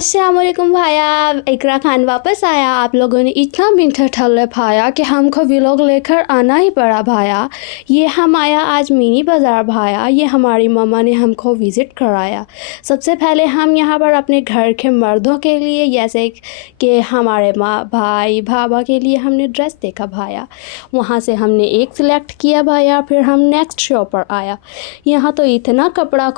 अस्सलाम वालेकुम भाया। इकरा खान वापस आया। आप लोगों ने इतना मीठा ठल्ले भाया कि हमको व्लॉग लेकर आना ही पड़ा भाया। ये हम आया आज मिनी बाज़ार भाया। ये हमारी मम्मा ने हमको विज़िट कराया। सबसे पहले हम यहाँ पर अपने घर के मर्दों के लिए जैसे कि हमारे माँ भाई भाभा के लिए हमने ड्रेस देखा भाया। वहाँ से हमने एक सिलेक्ट किया भाया। फिर हम नेक्स्ट शॉप पर आया। यहाँ तो इतना कपड़ा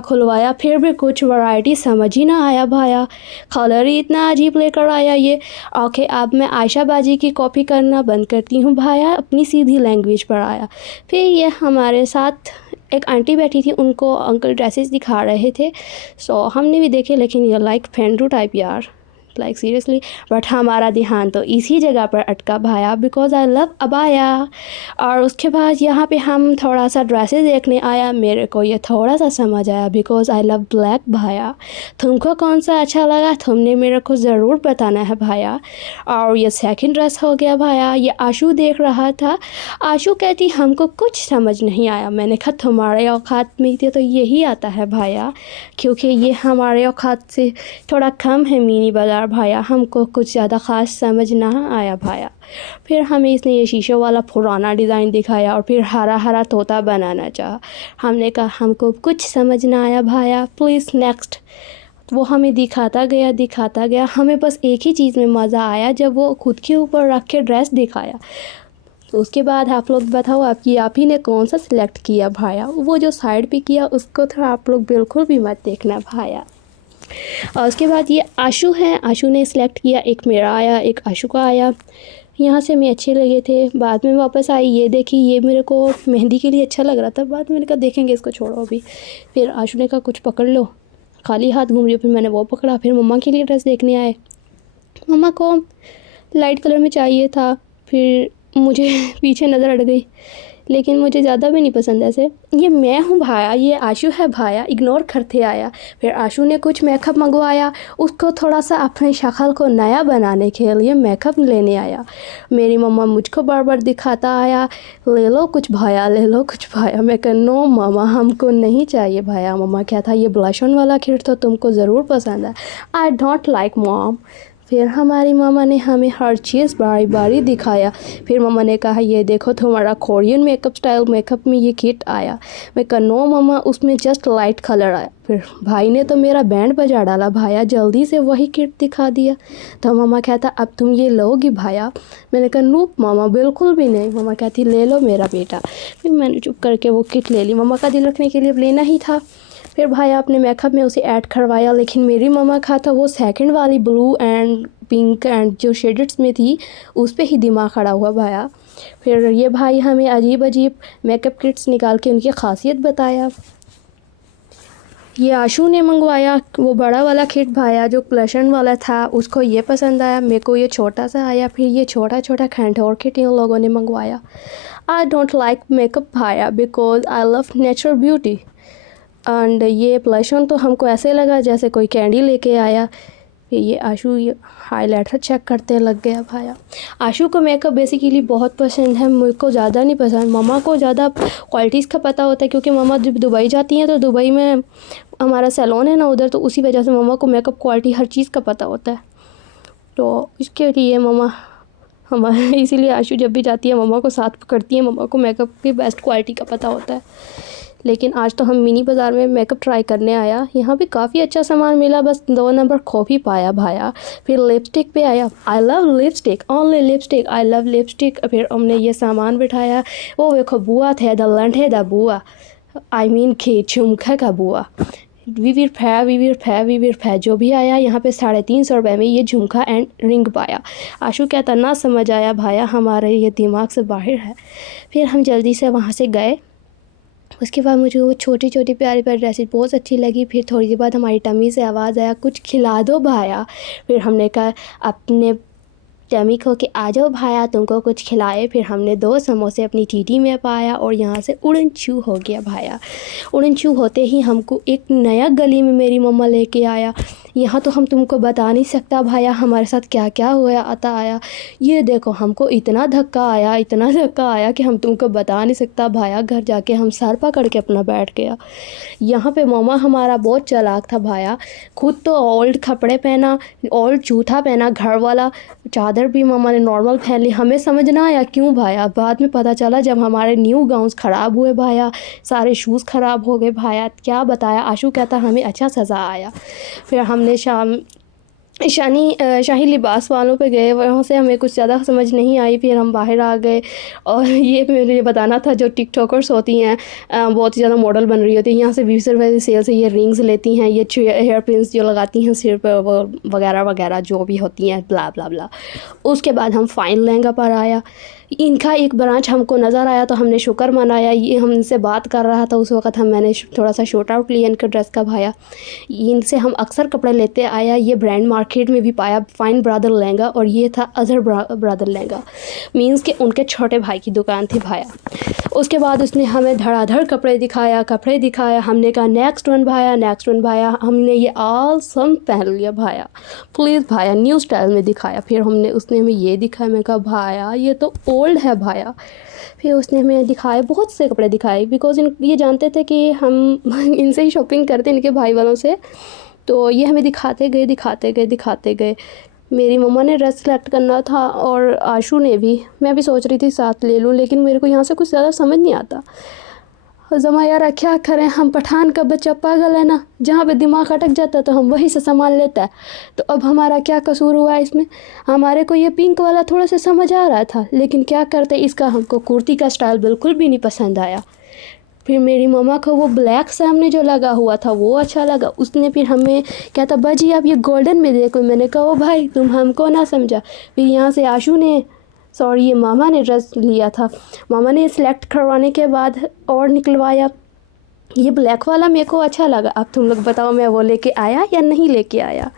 खुलवाया फिर भी कुछ वैरायटी समझ ही ना आया भाया। कलर ही इतना अजीब लेकर आया ये। ओके, अब मैं आयशा बाजी की कॉपी करना बंद करती हूँ भाया, अपनी सीधी लैंग्वेज पर आया। फिर ये हमारे साथ एक आंटी बैठी थी, उनको अंकल ड्रेसेस दिखा रहे थे। सो हमने भी देखे, लेकिन ये लाइक फेंडू टाइप यार, लाइक सीरियसली। बट हमारा ध्यान तो इसी जगह पर अटका भाया, बिकॉज़ आई लव अबाया। और उसके बाद यहाँ पे हम थोड़ा सा ड्रेसेस देखने आया। मेरे को ये थोड़ा सा समझ आया, बिकॉज़ आई लव ब्लैक भाया। तुमको कौन सा अच्छा लगा, तुमने मेरे को ज़रूर बताना है भाया। और ये सेकंड ड्रेस हो गया भाया। ये आशू देख रहा था। आशू कहती हमको कुछ समझ नहीं आया। मैंने कहा तुम्हारे औकात में थे तो यही आता है भाया, क्योंकि ये हमारे औकात से थोड़ा कम है मिनी बाज़ार भाया। हमको कुछ ज़्यादा ख़ास समझ ना आया भाया। फिर हमें इसने ये शीशों वाला पुराना डिज़ाइन दिखाया और फिर हरा हरा तोता बनाना चाहा। हमने कहा हमको कुछ समझ ना आया भाया, प्लीज़ नेक्स्ट। वो हमें दिखाता गया। हमें बस एक ही चीज़ में मज़ा आया, जब वो खुद के ऊपर रख के ड्रेस दिखाया। तो उसके बाद आप लोग बताओ आप ही ने कौन सा सिलेक्ट किया भाया। वो जो साइड पे किया उसको तो आप लोग बिल्कुल भी मत देखना भाया। और उसके बाद ये आशू हैं, आशू ने सिलेक्ट किया। एक मेरा आया, एक आशू का आया। यहाँ से हमें अच्छे लगे थे। बाद में वापस आई, ये देखी, ये मेरे को मेहंदी के लिए अच्छा लग रहा था। बाद में मैंने कहा देखेंगे, इसको छोड़ो अभी। फिर आशू ने कहा कुछ पकड़ लो, खाली हाथ घूम रही हो। फिर मैंने वो पकड़ा। फिर मम्मा के लिए ड्रेस देखने आए। मम्मा को लाइट कलर में चाहिए था। फिर मुझे पीछे नज़र अड़ गई, लेकिन मुझे ज़्यादा भी नहीं पसंद ऐसे। ये मैं हूँ भाया, ये आशू है भाया, इग्नोर करते आया। फिर आशू ने कुछ मेकअप मंगवाया, उसको थोड़ा सा अपनी शक्ल को नया बनाने के लिए मेकअप लेने आया। मेरी मम्मा मुझको बार बार दिखाता आया, ले लो कुछ भाया, ले लो कुछ भाया। मैं कहा नो मामा, हमको नहीं चाहिए भाया। मम्मा क्या था, ये ब्लश ऑन वाला किट तो तुमको ज़रूर पसंद है। I don't like mom. फिर हमारी मामा ने हमें हर चीज़ बारी बारी दिखाया। फिर मामा ने कहा ये देखो तुम्हारा कोरियन मेकअप स्टाइल मेकअप में ये किट आया। मैं कहा नो मामा, उसमें जस्ट लाइट कलर आया। फिर भाई ने तो मेरा बैंड बजा डाला भाया, जल्दी से वही किट दिखा दिया। तो मामा कहता अब तुम ये लोगी भाया। मैंने कहा नूप मामा, बिल्कुल भी नहीं। मामा कहती ले लो मेरा बेटा। फिर मैंने चुप करके वो किट ले ली। मामा का दिल रखने के लिए लेना ही था। फिर भाया अपने मेकअप में उसे ऐड करवाया, लेकिन मेरी मम्मा का था वो सेकंड वाली ब्लू एंड पिंक एंड जो शेड्स में थी उस पे ही दिमाग खड़ा हुआ भाया। फिर ये भाई हमें अजीब अजीब मेकअप किट्स निकाल के उनकी खासियत बताया। ये आशू ने मंगवाया वो बड़ा वाला किट भाया, जो प्लशन वाला था, उसको ये पसंद आया। मेरे को ये छोटा सा आया। फिर ये छोटा छोटा खंडोर किट इन लोगों ने मंगवाया। I don't like makeup Bhaya, because I love natural beauty. And ये ब्लश ऑन तो हमको ऐसे लगा जैसे कोई कैंडी लेके आया। फिर ये आशू ये हाइलाइटर चेक करते लग गया भाया। आशू को मेकअप बेसिकली बहुत पसंद है, मुझे को ज़्यादा नहीं पसंद। मम्मा को ज़्यादा क्वालिटीज़ का पता होता है, क्योंकि मम्मा जब दुबई जाती हैं तो दुबई में हमारा सैलून है ना उधर, तो उसी वजह से मम्मा को मेकअप क्वालिटी हर चीज़ का पता होता है। तो इसके लिए मम्मा हमारे इसीलिए आशू जब भी जाती है मम्मा को साथ पकड़ती है। मम्मा को मेकअप की बेस्ट क्वालिटी का पता होता है। लेकिन आज तो हम मिनी बाज़ार में मेकअप ट्राई करने आया। यहाँ भी काफ़ी अच्छा सामान मिला, बस 2 नंबर कॉफ़ी पाया भाया। फिर लिपस्टिक पे आया। I love lipstick, only lipstick, I love lipstick. फिर हमने ये सामान बिठाया। वो देखो बुआ थे द लंठे द बुआ, आई मीन कि झुमका का बुआ। वीवीर फै जो भी आया यहाँ पे 350 रुपये में ये झुमका एंड रिंग पाया। आशू कहता ना समझ आया भाया, हमारे ये दिमाग से बाहर है। फिर हम जल्दी से वहाँ से गए। उसके बाद मुझे वो छोटी छोटी प्यारी प्यारी ड्रेसेस बहुत अच्छी लगी। फिर थोड़ी देर बाद हमारी टमी से आवाज़ आया कुछ खिला दो भाया। फिर हमने कहा अपने टमी को कि आ जाओ भाया तुमको कुछ खिलाए। फिर हमने 2 समोसे अपनी टीटी में पाया और यहाँ से उड़न छू हो गया भाया। उड़न छू होते ही हमको एक नया गली में मेरी मम्मा लेके आया। यहाँ तो हम तुमको बता नहीं सकता भाया हमारे साथ क्या क्या हुआ आता आया। ये देखो हमको इतना धक्का आया, इतना धक्का आया कि हम तुमको बता नहीं सकता भाया। घर जाके हम सर पकड़ के अपना बैठ गया। यहाँ पे मामा हमारा बहुत चालाक था भाया। खुद तो ओल्ड कपड़े पहना, ओल्ड जूता पहना, घर वाला चादर भी मामा ने नॉर्मल पहन ली। हमें समझ ना आया क्यों भाया। बाद में पता चला जब हमारे न्यू गाउन्स ख़राब हुए भाया, सारे शूज़ ख़राब हो गए भाया। क्या बताया, आशू कहता हमें अच्छा सज़ा आया। फिर हमने शाही लिबास वालों पे गए, वहाँ से हमें कुछ ज़्यादा समझ नहीं आई। फिर हम बाहर आ गए। और ये मुझे बताना था, जो टिकटॉकर्स होती हैं बहुत ही ज़्यादा मॉडल बन रही होती हैं, यहाँ से 20 रुपये की सेल से ये रिंग्स लेती हैं, ये हेयर पिन्स जो लगाती हैं सिर पर, वो वगैरह वगैरह जो भी होती हैं, ब्ला ब्ला ब्ला। उसके बाद हम फ़ाइन लहंगा पर आया। इनका एक ब्रांच हमको नज़र आया तो हमने शुक्र मनाया। ये हम इनसे बात कर रहा था उस वक़्त, मैंने थोड़ा सा शॉर्ट आउट लिया इनके ड्रेस का भाया। इनसे हम अक्सर कपड़े लेते आया। ये ब्रांड मार्केट में भी पाया, फ़ाइन ब्रदर लहंगा, और ये था अज़हर ब्रदर लहंगा, मीन्स कि उनके छोटे भाई की दुकान थी भाया। उसके बाद उसने हमें धड़ाधड़ कपड़े दिखाया। हमने कहा नेक्स्ट वन भाया। हमने ये ऑल सब पहन लिया भाया। प्लीज़ भाया न्यू स्टाइल में दिखाया। फिर उसने हमें ये दिखाया। मैं कहा भाया ये तो ओल्ड है भाया। फिर उसने हमें दिखाए, बहुत से कपड़े दिखाए, बिकॉज़ ये जानते थे कि हम इनसे ही शॉपिंग करते, इनके भाई वालों से। तो ये हमें दिखाते गए। मेरी मम्मा ने ड्रेस सेलेक्ट करना था और आशू ने भी। मैं भी सोच रही थी साथ ले लूँ, लेकिन मेरे को यहाँ से कुछ ज़्यादा समझ नहीं आता। ज़मा यार क्या करें, हम पठान का बच्चा पागल है ना, जहाँ पे दिमाग अटक जाता है तो हम वहीं से सामान लेता है। तो अब हमारा क्या कसूर हुआ इसमें। हमारे को ये पिंक वाला थोड़ा सा समझ आ रहा था, लेकिन क्या करते, इसका हमको कुर्ती का स्टाइल बिल्कुल भी नहीं पसंद आया। फिर मेरी मम्मा को वो ब्लैक सामने जो लगा हुआ था वो अच्छा लगा। उसने फिर हमें कहता बाजी आप ये गोल्डन में देखो। मैंने कहा ओ भाई तुम हमको ना समझा। फिर यहाँ से आशू ने ये मामा ने ड्रेस लिया था। मामा ने सिलेक्ट करवाने के बाद और निकलवाया। ये ब्लैक वाला मेरे को अच्छा लगा। अब तुम लोग बताओ मैं वो लेके आया या नहीं लेके आया।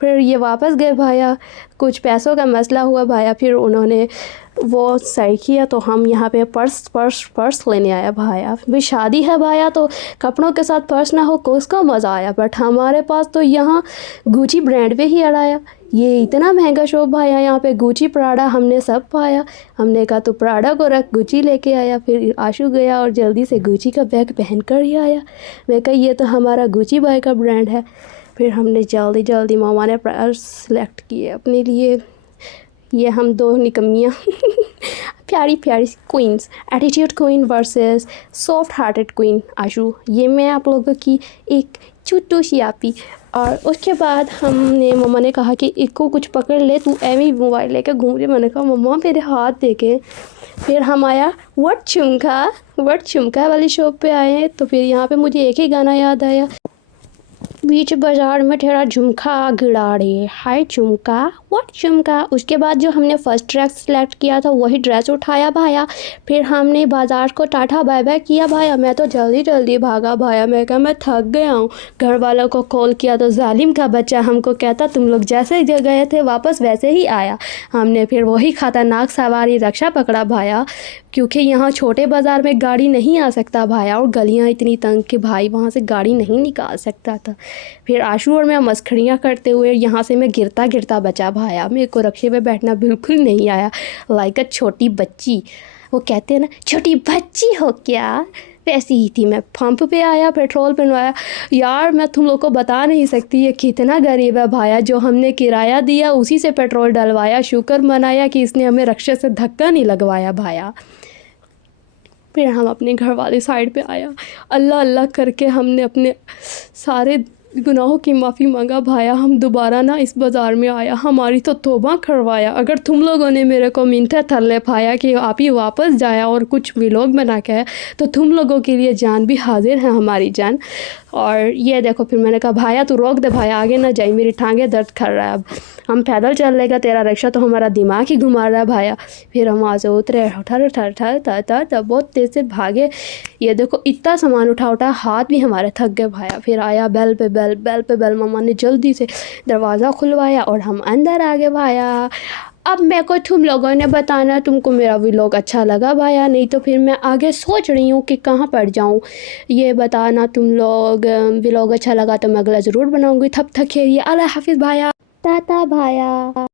फिर ये वापस गए भाया, कुछ पैसों का मसला हुआ भाया। फिर उन्होंने वो सही किया तो हम यहाँ पे पर्स लेने आया भाया। भी शादी है भाया तो कपड़ों के साथ पर्स ना हो किसका मज़ा आया। बट हमारे पास तो यहाँ गुची ब्रांड पे ही अड़ाया। ये इतना महंगा शॉप भाया, यहाँ पे गुची प्राडा हमने सब पाया। हमने कहा तो प्राडा को रख, गुची लेके आया। फिर आशू गया और जल्दी से गुची का बैग पहन कर ही आया। मैं कहा ये तो हमारा गुची बाय का ब्रांड है। फिर हमने जल्दी मामा ने पर्स सेलेक्ट किए अपने लिए। ये हम दो निकम्मियाँ प्यारी queens, attitude queen versus soft hearted queen Ashu. ये मैं आप लोगों की एक चुट्टू सी आपी। और उसके बाद हमने मम्मा ने कहा कि इसको कुछ पकड़ ले, तू एवी मोबाइल लेकर घूम रही। मैंने कहा मम्मा मेरे हाथ देखे। फिर हम आया वट चुमका वाली शॉप पे आए। तो फिर यहाँ पे मुझे एक ही गाना याद आया, बीच बाज़ार में ठहरा झुमका गिड़ाड़े, हाय झुमका व्हाट झुमका। उसके बाद जो हमने फ़र्स्ट ड्रेस सेलेक्ट किया था वही ड्रेस उठाया भाया। फिर हमने बाज़ार को टाटा बाय बाय किया भाया। मैं तो जल्दी भागा भाया। मैं कहा मैं थक गया हूँ। घर वालों को कॉल किया तो जालिम का बच्चा हमको कहता तुम लोग जैसे गए थे वापस वैसे ही आया। हमने फिर वही खतरनाक सवारी रक्षा पकड़ा भाया, क्योंकि यहाँ छोटे बाज़ार में गाड़ी नहीं आ सकता भाया, और गलियाँ इतनी तंग कि भाई वहाँ से गाड़ी नहीं निकाल सकता था। फिर आशू और मैं मस्खरियाँ करते हुए यहाँ से मैं गिरता बचा भाया। मेरे को रक्शे पे बैठना बिल्कुल नहीं आया, लाइक अ छोटी बच्ची। वो कहते हैं ना छोटी बच्ची हो क्या, वैसी ही थी मैं। पंप पे आया, पेट्रोल बनवाया। यार मैं तुम लोग को बता नहीं सकती ये कितना गरीब है भाया। जो हमने किराया दिया उसी से पेट्रोल डलवाया। शुक्र मनाया कि इसने हमें रक्शे से धक्का नहीं लगवाया भाया। फिर हम अपने घर वाले साइड पे आया। अल्लाह करके हमने अपने सारे गुनाहों की माफ़ी मांगा भाया। हम दोबारा ना इस बाज़ार में आया, हमारी तो तौबा करवाया। अगर तुम लोगों ने मेरे को मिनते थल्ले पाया कि आप ही वापस जाया और कुछ व्लॉग बना के, तो तुम लोगों के लिए जान भी हाजिर है हमारी जान। और ये देखो फिर मैंने कहा भाया तू रोक दे भाया, आगे ना जाए, मेरी टांगें दर्द कर रहा है। अब हम पैदल चल लेगा, तेरा रिक्शा तो हमारा दिमाग ही घुमा रहा है भाया। फिर हम वहाँ से उतरे, ठर बहुत तेज़ से भागे। ये देखो इतना सामान उठा हाथ भी हमारे थक गए भाया। फिर आया बेल पे बेल। मम्मा ने जल्दी से दरवाज़ा खुलवाया और हम अंदर आ गए भाया। अब मेरे को तुम लोगों ने बताना तुमको मेरा व्लॉग अच्छा लगा भाया, नहीं तो फिर मैं आगे सोच रही हूँ कि कहाँ पर जाऊँ। ये बताना तुम लोग, व्लॉग अच्छा लगा तो मैं अगला ज़रूर बनाऊँगी। तब तक के लिए अल्लाह हाफिज़ भाया, टाटा भाया।